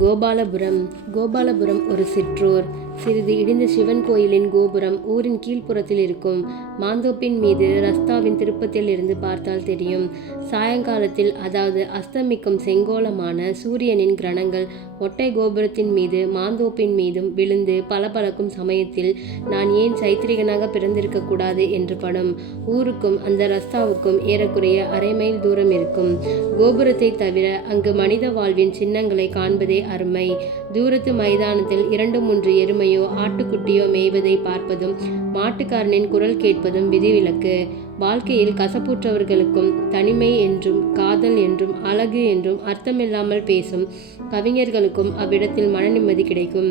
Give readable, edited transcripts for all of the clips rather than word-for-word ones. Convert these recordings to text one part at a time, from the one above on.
கோபாலபுரம். கோபாலபுரம் ஒரு சிற்றூர். சிறிது இடிந்த சிவன் கோயிலின் கோபுரம் ஊரின் கீழ்ப்புறத்தில் இருக்கும். மாந்தோப்பின் மீது ரஸ்தாவின் திருப்பத்தில் இருந்து பார்த்தால் தெரியும். சாயங்காலத்தில், அதாவது அஸ்தமிக்கும் செங்கோலமான சூரியனின் கிரணங்கள் மொட்டை கோபுரத்தின் மீது மாந்தோப்பின் மீதும் விழுந்து பளபளக்கும் சமயத்தில் நான் ஏன் சைத்திரிகனாக பிறந்திருக்க கூடாது என்று படும். ஊருக்கும் அந்த ரஸ்தாவுக்கும் ஏறக்குறைய அரை மைல் தூரம் இருக்கும். கோபுரத்தை தவிர அங்கு மனித வாழ்வின் சின்னங்களை காண்பதே அருமை. தூரத்து மைதானத்தில் 2-3 எருமையோ ஆட்டுக்குட்டியோ மேய்வதை பார்ப்பதும் மாட்டுக்காரனின் குரல் கேட்பதும் விதிவிலக்கு. வாழ்க்கையில் கசப்புற்றவர்களுக்கும் தனிமை என்றும் காதல் என்றும் அழகு என்றும் அர்த்தமில்லாமல் பேசும் கவிஞர்களுக்கும் அவ்விடத்தில் மன நிம்மதி கிடைக்கும்.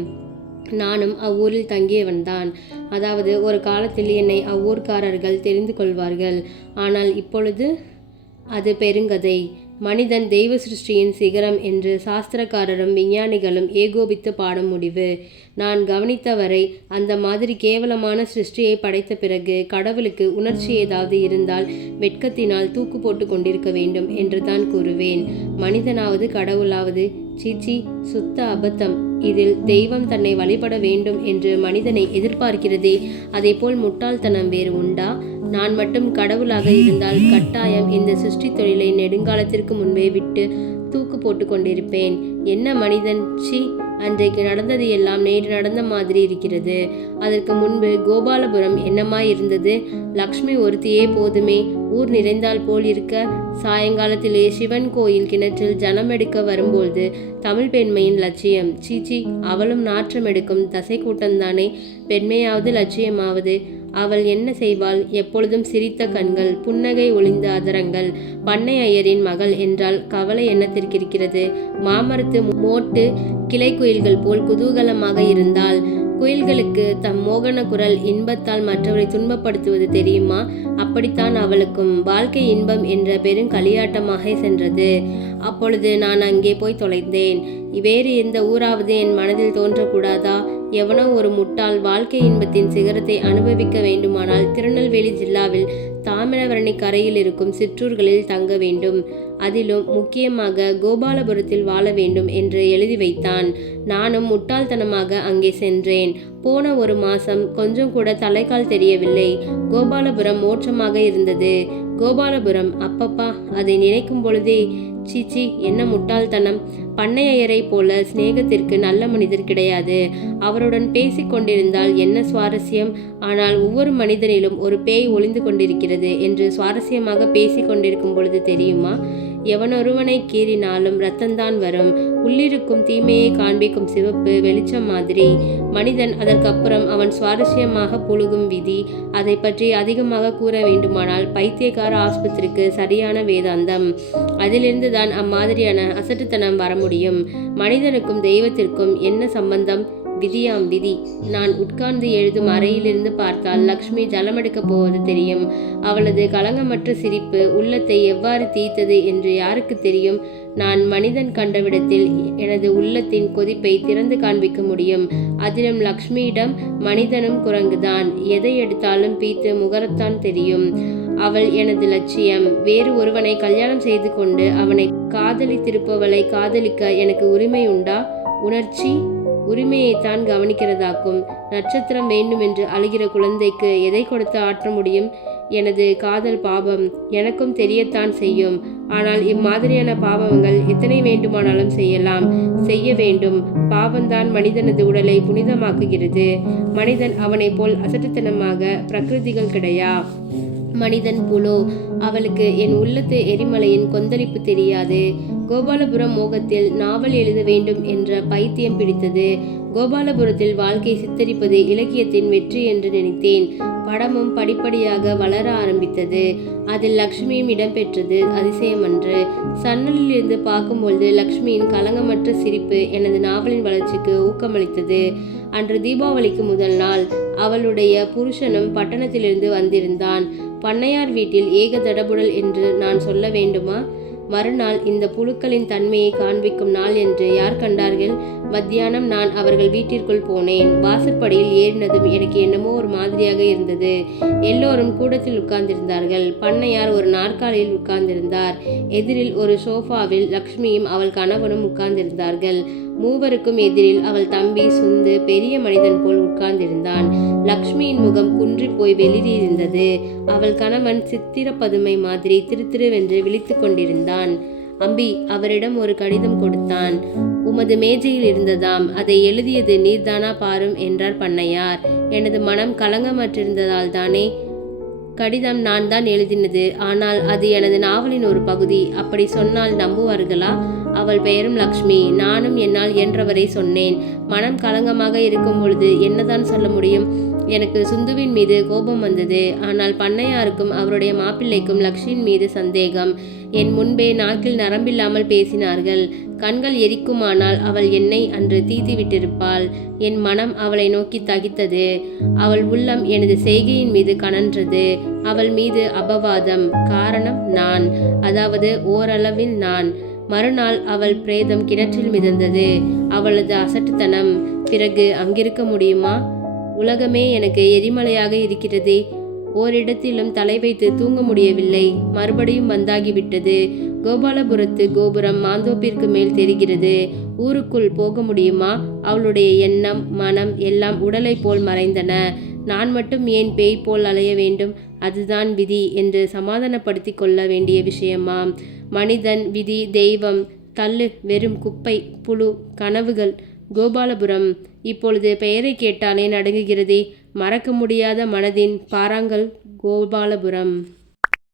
நானும் அவ்வூரில் தங்கியவன்தான். அதாவது ஒரு காலத்தில் என்னை அவ்வூர்காரர்கள் தெரிந்து கொள்வார்கள். ஆனால் இப்பொழுது அது பெருங்கதை. மனிதன் தெய்வ சிருஷ்டியின் சிகரம் என்று சாஸ்திரக்காரரும் விஞ்ஞானிகளும் ஏகோபித்து பாடும் முடிவு. நான் கவனித்தவரை அந்த மாதிரி கேவலமான சிருஷ்டியை படைத்த பிறகு கடவுளுக்கு உணர்ச்சி ஏதாவது இருந்தால் வெட்கத்தினால் தூக்கு போட்டு கொண்டிருக்க வேண்டும் என்று தான் கூறுவேன். மனிதனாவது கடவுளாவது சீச்சி, சுத்த அபத்தம். இதில் தெய்வம் தன்னை வழிபட வேண்டும் என்று மனிதனை எதிர்பார்க்கிறதே, அதே போல் முட்டாள்தனம் வேறு உண்டா? நான் மட்டும் கடவுளாக இருந்தால் கட்டாயம் இந்த சிருஷ்டி தொழிலை நெடுங்காலத்திற்கு முன்பே விட்டு தூக்கு போட்டு கொண்டிருப்பேன். என்ன மனிதன், சி! அன்றைக்கு நடந்தது எல்லாம் நேற்று நடந்த மாதிரி இருக்கிறது. அதற்கு முன்பு கோபாலபுரம் என்னமாய் இருந்தது? லக்ஷ்மி ஒருத்தியே போதுமே, ஊர் நிறைந்தால் போல் இருக்க. சாயங்காலத்திலே சிவன் கோயில் கிணற்றில் ஜலம் எடுக்க வரும்போது தமிழ் பெண்மையின் லட்சியம். சீச்சி, அவளும் நாற்றம் எடுக்கும் தசை கூட்டம்தானே. பெண்மையாவது லட்சியமாவது. அவள் என்ன செய்வாள்? எப்பொழுதும் சிரித்த கண்கள், புன்னகை ஒளிந்த அதரங்கள். பண்ணை ஐயரின் மகள் என்றால் கவலை என்னத்திற்கிருக்கிறது? மாமரத்து மோட்டு கிளை குயில்கள் போல் குதூகலமாக இருந்தாள். குயில்களுக்கு தம் மோகன குரல் இன்பத்தால் மற்றவரை துன்பப்படுத்துவது தெரியுமா? அப்படித்தான் அவளுக்கும் வாழ்க்கை இன்பம் என்ற பெரும் களியாட்டமாக சென்றது. அப்பொழுது நான் அங்கே போய் தொலைந்தேன். வேறு எந்த ஊராவது என் மனதில் தோன்றக்கூடாதா? எவனோ ஒரு முட்டாள் வாழ்க்கை இன்பத்தின் சிகரத்தை அனுபவிக்க வேண்டுமானால் திருநெல்வேலி ஜில்லாவில் தாமிரபரணி கரையில் இருக்கும் சிற்றூர்களில் தங்க வேண்டும். அதிலும் முக்கியமாக கோபாலபுரத்தில் வாழ வேண்டும் என்று எழுதி வைத்தான். நானும் முட்டாள்தனமாக அங்கே சென்றேன். போன 1 மாசம் கொஞ்சம் கூட தலைக்கால் தெரியவில்லை. கோபாலபுரம் மோட்சமாக இருந்தது. கோபாலபுரம், அப்பப்பா, அதை நினைக்கும் பொழுதே சீச்சி, என்ன முட்டாள்தனம்! பண்ணையரை போல சிநேகத்திற்கு நல்ல மனிதர் கிடையாது. அவருடன் பேசி கொண்டிருந்தால் என்ன சுவாரஸ்யம்! ஆனால் ஒவ்வொரு மனிதனிலும் ஒரு பேய் ஒளிந்து கொண்டிருக்கிறது என்று சுவாரஸ்யமாக பேசி கொண்டிருக்கும் பொழுது தெரியுமா? எவனொருவனை கீறினாலும் இரத்தந்தான் வரும். உள்ளிருக்கும் தீமையை காண்பிக்கும் சிவப்பு வெளிச்சம் மாதிரி. மனிதன் அதற்கப்புறம் அவன் சுவாரஸ்யமாக புழுகும் விதி. அதை பற்றி அதிகமாக கூற வேண்டுமானால் பைத்தியக்கார ஆஸ்பத்திரிக்கு சரியான வேதாந்தம். அதிலிருந்து தான் அம்மாதிரியான அசட்டுத்தனம் வர முடியும். மனிதனுக்கும் தெய்வத்திற்கும் என்ன சம்பந்தம்? விதியாம் விதி. நான் உட்கார்ந்து எழுதும் அறையிலிருந்து பார்த்தால் லக்ஷ்மி ஜலமெடுக்கப் போவது தெரியும். அவளது களங்கமற்ற சிரிப்பு உள்ளத்தை எவ்வாறு தீர்த்தது என்று யாருக்கு தெரியும்? நான் மனிதன் கண்டவிடத்தில் எனது உள்ளத்தின் கொதிப்பை திறந்து காண்பிக்க முடியும். அதிலும் லக்ஷ்மியிடம் மனிதனும் குரங்குதான். எதை எடுத்தாலும் பீத்து முகரத்தான் தெரியும். அவள் எனது லட்சியம். வேறு ஒருவனை கல்யாணம் செய்து கொண்டு அவனை காதலித்திருப்பவளை காதலிக்க எனக்கு உரிமை உண்டா? உணர்ச்சி உரிமையைத்தான் கவனிக்கிறதாக்கும். நட்சத்திரம் வேண்டுமென்று அழுகிற குழந்தைக்கு எதை கொடுத்து ஆற்ற முடியும்? எனது காதல் பாபம் எனக்கும் தெரியத்தான் செய்யும். ஆனால் இம்மாதிரியான பாவங்கள் எத்தனை வேண்டுமானாலும் செய்ய வேண்டும். பாவம்தான் மனிதனது உடலை புனிதமாக்குகிறது. மனிதன் அவனை போல் அசட்டுத்தனமாக பிரகிருதிகள் கிடையா. மனிதன் புலோ. அவளுக்கு என் உள்ளத்து எரிமலையின் கொந்தளிப்பு தெரியாது. கோபாலபுரம் மோகத்தில் நாவல் எழுத வேண்டும் என்ற பைத்தியம் பிடித்தது. கோபாலபுரத்தில் வாழ்க்கை சித்தரிப்பது இலக்கியத்தின் வெற்றி என்று நினைத்தேன். படமும் படிப்படியாக வளர ஆரம்பித்தது. அதில் லக்ஷ்மியும் இடம்பெற்றது அதிசயமன்று. சன்னலில் இருந்து பார்க்கும்பொழுது லக்ஷ்மியின் களங்கமற்ற சிரிப்பு எனது நாவலின் வளர்ச்சிக்கு ஊக்கமளித்தது. அன்று தீபாவளிக்கு முதல் நாள். அவளுடைய புருஷனும் பட்டணத்திலிருந்து வந்திருந்தான். பண்ணையார் வீட்டில் ஏக தடபுடல் என்று நான் சொல்ல வேண்டுமா? மறுநாள் இந்த புழுக்களின் தன்மையை காண்பிக்கும் நாள் என்று யார் கண்டார்கள்? மத்தியானம் நான் அவர்கள் வீட்டிற்குள் போனேன். வாசற்படியில் ஏறினதும் எனக்கு என்னமோ ஒரு மாதிரியாக இருந்தது. எல்லோரும் கூடத்தில் உட்கார்ந்திருந்தார்கள். பண்ணையார் ஒரு நாற்காலியில் உட்கார்ந்திருந்தார். எதிரில் ஒரு சோஃபாவில் லக்ஷ்மியும் அவள் கணவனும் உட்கார்ந்திருந்தார்கள். மூவருக்கும் எதிரில் அவள் தம்பி சுந்து பெரிய மனிதன் போல் உட்கார்ந்திருந்தான். லக்ஷ்மியின் முகம் குன்றி போய் வெளியிருந்தது. அவள் கணவன் சித்திர பதுமை மாதிரி திருத்திருவென்று விழித்து கொண்டிருந்தான். அம்பி அவரிடம் ஒரு கடிதம் கொடுத்தான். உமது மேஜையில் இருந்ததாம். அதை எழுதியது நீர்தானா பாரும் என்றார் பண்ணையார். எனது மனம் கலங்கமற்றிருந்ததால் தானே. கடிதம் நான் தான் எழுதினது. ஆனால் அது எனது நாவலின் ஒரு பகுதி. அப்படி சொன்னால் நம்புவார்களா? அவள் பெயரும் லக்ஷ்மி. நானும் என்னால் இயன்றவரை சொன்னேன். மனம் கலங்கமாக இருக்கும் பொழுது என்னதான் சொல்ல முடியும்? எனக்கு சுந்துவின் மீது கோபம் வந்தது. ஆனால் பண்ணையாருக்கும் அவருடைய மாப்பிள்ளைக்கும் லக்ஷ்மியின் மீது சந்தேகம். என் முன்பே நாக்கில் நரம்பில்லாமல் பேசினார்கள். கண்கள் எரிக்குமானால் அவள் என்னை அன்று தீத்தி விட்டிருப்பாள். என் மனம் அவளை நோக்கி தகித்தது. அவள் உள்ளம் எனது செய்கையின் மீது கனன்றது. அவள் மீது அபவாதம். காரணம் நான், அதாவது ஓரளவில் நான். மறுநாள் அவள் பிரேதம் கிணற்றில் மிதந்தது. அவளது அசட்டுத்தனம். பிறகு அங்கிருக்க முடியுமா? உலகமே எனக்கு எரிமலையாக இருக்கிறதே. ஓரிடத்திலும் தலை வைத்து தூங்க முடியவில்லை. மறுபடியும் வந்தாகிவிட்டது. கோபாலபுரத்து கோபுரம் மாந்தோப்பிற்கு மேல் தெரிகிறது. ஊருக்குள் போக முடியுமா? அவளுடைய எண்ணம் மனம் எல்லாம் உடலை போல் மறைந்தன. நான் மட்டும் ஏன் பேய் போல் அலைய வேண்டும்? அதுதான் விதி என்று சமாதானப்படுத்தி கொள்ள வேண்டிய விஷயமாம். மனிதன், விதி, தெய்வம் தள்ளு, வெறும் குப்பை, புழு, கனவுகள். கோபாலபுரம் இப்பொழுது பெயரை கேட்டாலே நடுங்குகிறதே. மறக்க முடியாத மனதின் பாறாங்கல் கோபாலபுரம்.